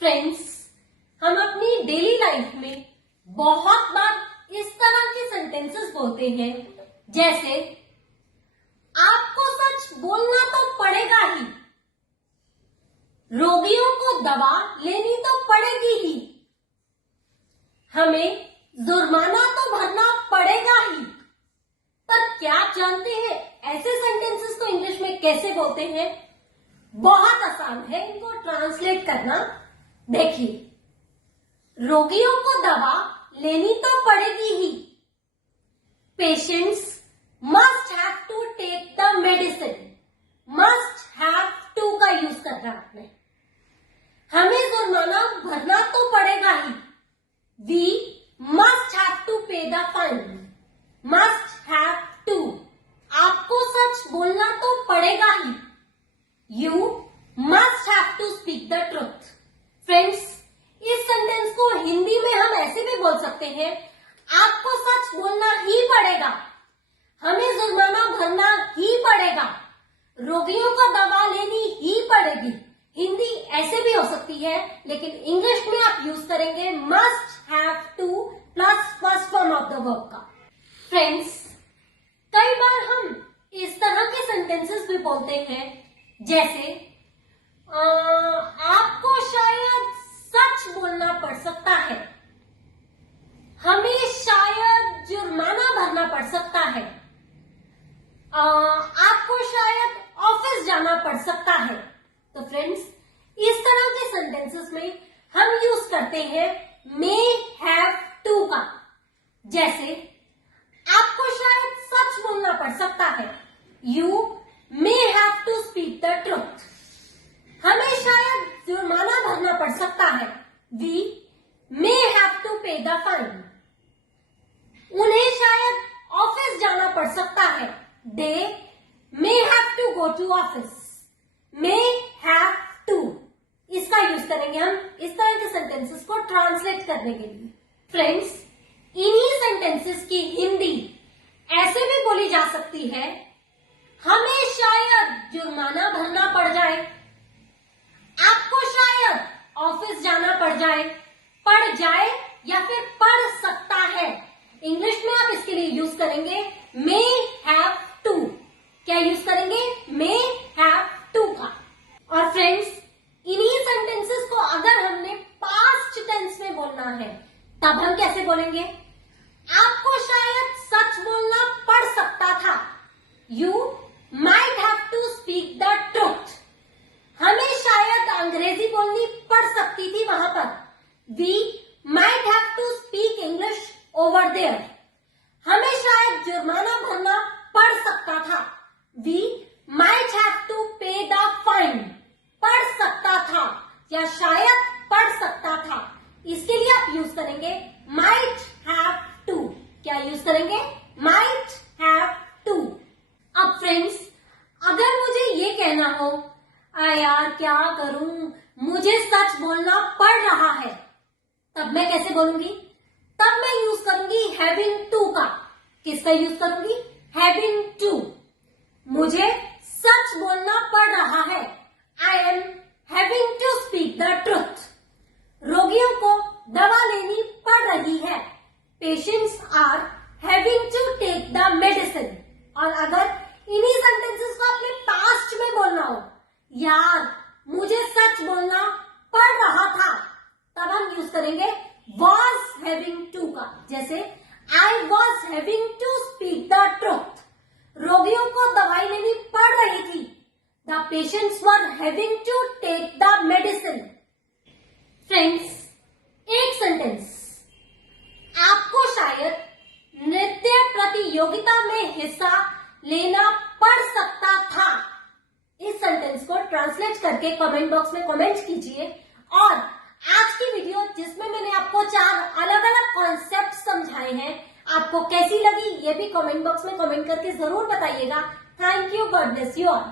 Friends, हम अपनी daily life में बहुत बार इस तरह के सेंटेंसेस बोलते हैं, जैसे आपको सच बोलना तो पड़ेगा ही, रोगियों को दवा लेनी तो पड़ेगी ही, हमें जुर्माना तो भरना पड़ेगा ही। पर क्या आप जानते हैं ऐसे सेंटेंसेस को इंग्लिश में कैसे बोलते हैं? बहुत आसान है इनको ट्रांसलेट करना। देखिए, रोगियों को दवा लेनी तो पड़ेगी ही, patients must have to take the medicine. Must have to का यूज करना आपने। हमें जुर्माना भरना तो पड़ेगा ही, we must have to pay the fine. Must have to, आपको सच बोलना तो पड़ेगा ही, you must have to speak the truth. Friends, इस सेंटेंस को हिंदी में हम ऐसे भी बोल सकते हैं, आपको सच बोलना ही पड़ेगा, हमें जुर्माना भरना ही पड़ेगा, रोगियों को दवा लेनी ही पड़ेगी। हिंदी ऐसे भी हो सकती है, लेकिन इंग्लिश में आप यूज करेंगे must have two plus first form of the verb का। फ्रेंड्स, कई बार हम इस तरह के सेंटेंसेस भी बोलते हैं, जैसे आपको शायद सच बोलना पड़ सकता है, हमें शायद जुर्माना भरना पड़ सकता है, आपको शायद ऑफिस जाना पड़ सकता है। तो फ्रेंड्स, इस तरह के सेंटेंसेस में हम यूज करते हैं मे हैव टू का। जैसे आपको शायद सच बोलना पड़ सकता है, you may have to speak the truth. हमें शायद जुर्माना भरना पड़ सकता है, we may have to pay the fine. उन्हें शायद ऑफिस जाना पड़ सकता है, they may have to go to office. May have to, इसका यूज करेंगे हम इस तरह के सेंटेंसेस को ट्रांसलेट करने के लिए। फ्रेंड्स, इन्हीं सेंटेंसेस की हिंदी ऐसे भी बोली जा सकती है, हमें शायद जुर्माना भरना पड़ जाए, आपको शायद ऑफिस जाना पड़ जाए या फिर पड़ सकता है। इंग्लिश में आप इसके लिए यूज करेंगे मे हैव टू। क्या यूज करेंगे? मे हैव टू का। और फ्रेंड्स, इन्हीं सेंटेंसेस को अगर हमने पास्ट टेंस में बोलना है, तब हम कैसे बोलेंगे? आपको शायद सच बोलना पड़ सकता था, you might have to speak the truth. हमें शायद अंग्रेजी बोलनी पड़ सकती थी वहां पर, we might have to speak English over there. हमें शायद जुर्माना भरना पड़ सकता था, we might have to pay the fine. पड़ सकता था या शायद पड़ सकता था, इसके लिए आप यूज करेंगे माइट हैव टू। क्या यूज करेंगे? Might have to. अब फ्रेंड्स, अगर मुझे ये कहना हो, यार क्या करूं, मुझे सच बोलना पड़ रहा है, तब मैं कैसे बोलूंगी? तब मैं यूज करूंगी हैविंग टू का। किसका यूज करूंगी? Having to. मुझे सच बोलना पड़ रहा है, I am having to speak the truth. रोगियों को दवा लेनी पड़ रही है, patients are having to take the medicine. और अगर इन्हीं सेंटेंसेस को आपने पास्ट में बोलना हो, यार मुझे सच बोलना पड़ रहा था, तब हम यूज करेंगे was having to का। जैसे I was having to speak the truth। रोगियों को दवाई लेनी पड़ रही थी, the patients were having to take the medicine। Friends, एक सेंटेंस, आपको शायद नृत्य प्रतियोगिता में हिस्सा लेना पड़ सकता था। इस सेंटेंस को ट्रांसलेट करके कमेंट बॉक्स में कमेंट कीजिए। और आज की वीडियो, जिसमें मैंने आपको 4 अलग अलग कॉन्सेप्ट समझाए हैं, आपको कैसी लगी ये भी कमेंट बॉक्स में कमेंट करके जरूर बताइएगा। Thank you, God bless you all.